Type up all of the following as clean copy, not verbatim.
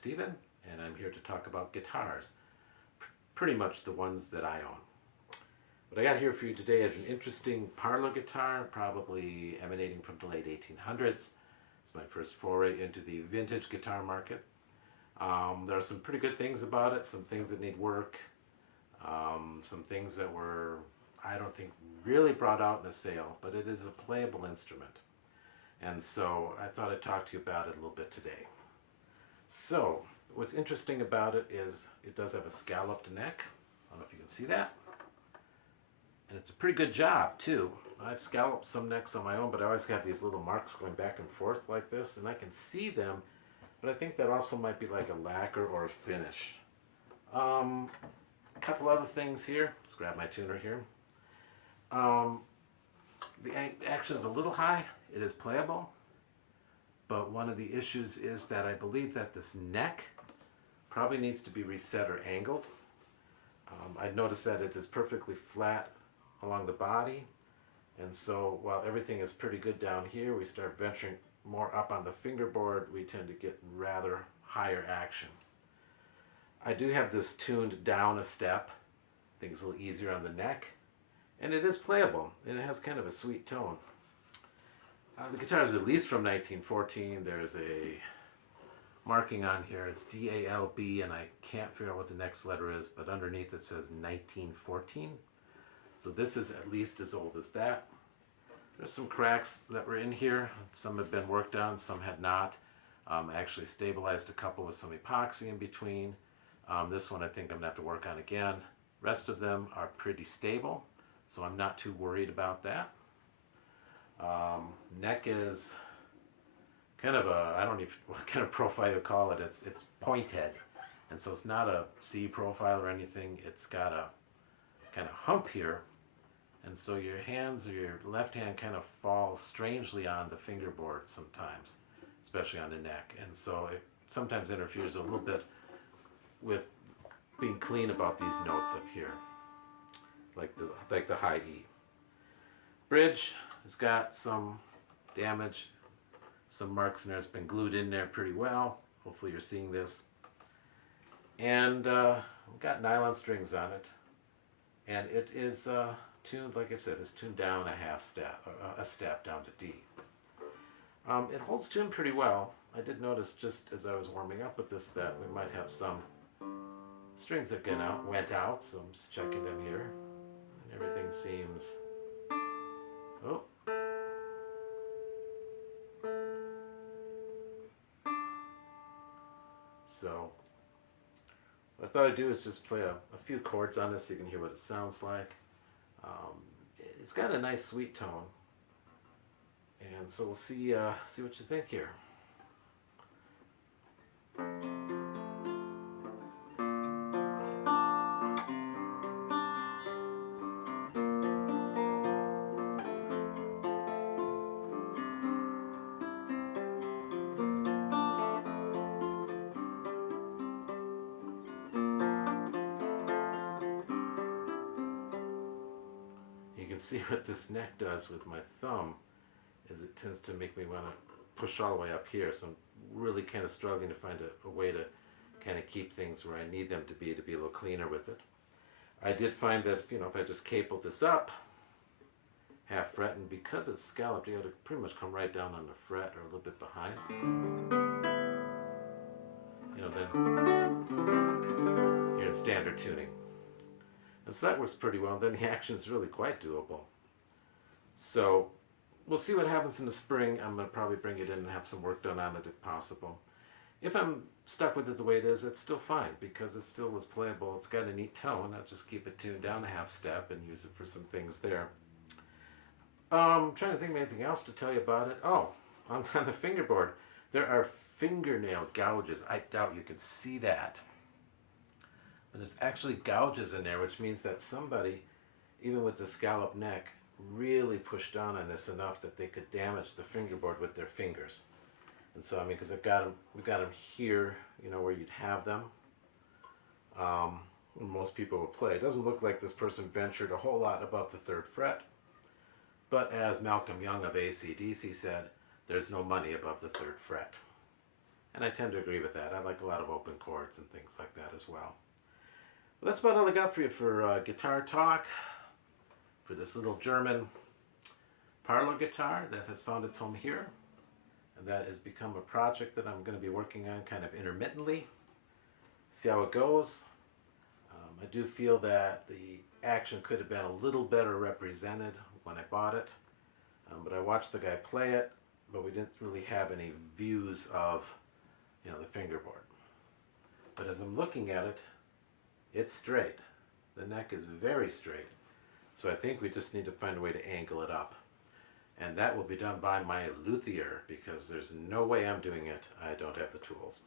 Steven, and I'm here to talk about guitars, pretty much the ones that I own. What I got here for you today is an interesting Parlor guitar, probably emanating from the late 1800s. It's my first foray into the vintage guitar market. There are some pretty good things about it, some things that need work, some things that were, I don't think, really brought out in a sale, but it is a playable instrument. And so I thought I'd talk to you about it a little bit today. So, what's interesting about it is it does have a scalloped neck. I don't know if you can see that. And it's a pretty good job, too. I've scalloped some necks on my own, but I always have these little marks going back and forth like this, and I can see them, but I think that also might be like a lacquer or a finish. A couple other things here. Let's grab my tuner here. The action is a little high. It is playable, but one of the issues is that I believe that this neck probably needs to be reset or angled. I noticed that it is perfectly flat along the body, and so while everything is pretty good down here, we start venturing more up on the fingerboard, we tend to get rather higher action. I do have this tuned down a step. I think it's a little easier on the neck, and it is playable, and it has kind of a sweet tone. The guitar is at least from 1914. There's a marking on here. It's DALB, and I can't figure out what the next letter is, but underneath it says 1914. So this is at least as old as that. There's some cracks that were in here. Some have been worked on, some had not. I actually stabilized a couple with some epoxy in between. This one I think I'm going to have to work on again. Rest of them are pretty stable, so I'm not too worried about that. Neck is kind of a, I don't even what kind of profile you call it. It's point head, and so it's not a C profile or anything. It's got a kind of hump here, and so your hands or your left hand kind of falls strangely on the fingerboard sometimes, especially on the neck, and so it sometimes interferes a little bit with being clean about these notes up here, like the high E. Bridge has got some damage, some marks in there. It's been glued in there pretty well. Hopefully you're seeing this. And we've got nylon strings on it, and it is tuned, like I said, it's tuned down a step down to D. It holds tune pretty well. I did notice just as I was warming up with this that we might have some strings that went out, so I'm just checking them here, and everything seems, oh, so what I thought I'd do is just play a few chords on this so you can hear what it sounds like. It's got a nice sweet tone, and so we'll see what you think here. You can see what this neck does with my thumb is it tends to make me want to push all the way up here, so I'm really kind of struggling to find a way to kind of keep things where I need them to be a little cleaner with it. I did find that, you know, if I just capled this up half fret, and because it's scalloped, you got to pretty much come right down on the fret or a little bit behind. You know, then you're in standard tuning. And so that works pretty well. Then the action is really quite doable. So we'll see what happens in the spring. I'm going to probably bring it in and have some work done on it if possible. If I'm stuck with it the way it is, it's still fine because it still is playable. It's got a neat tone. I'll just keep it tuned down a half step and use it for some things there. I'm trying to think of anything else to tell you about it. Oh, on the fingerboard, there are fingernail gouges. I doubt you can see that. But there's actually gouges in there, which means that somebody, even with the scalloped neck, really pushed down on this enough that they could damage the fingerboard with their fingers. And so, I mean, because we've got them here, you know, where you'd have them. Most people will play. It doesn't look like this person ventured a whole lot above the 3rd fret. But as Malcolm Young of AC/DC said, there's no money above the 3rd fret. And I tend to agree with that. I like a lot of open chords and things like that as well. Well, that's about all I got for you for guitar talk, for this little German Parlor guitar that has found its home here. And that has become a project that I'm going to be working on kind of intermittently. See how it goes. I do feel that the action could have been a little better represented when I bought it. But I watched the guy play it, but we didn't really have any views of, the fingerboard. But as I'm looking at it, it's straight. The neck is very straight. So I think we just need to find a way to angle it up. And that will be done by my luthier, because there's no way I'm doing it. I don't have the tools.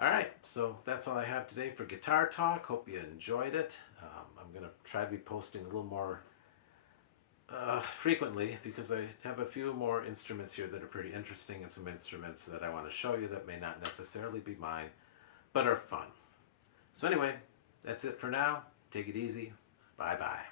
Alright, so that's all I have today for Guitar Talk. Hope you enjoyed it. I'm going to try to be posting a little more frequently, because I have a few more instruments here that are pretty interesting, and some instruments that I want to show you that may not necessarily be mine, but are fun. So anyway, that's it for now. Take it easy. Bye-bye.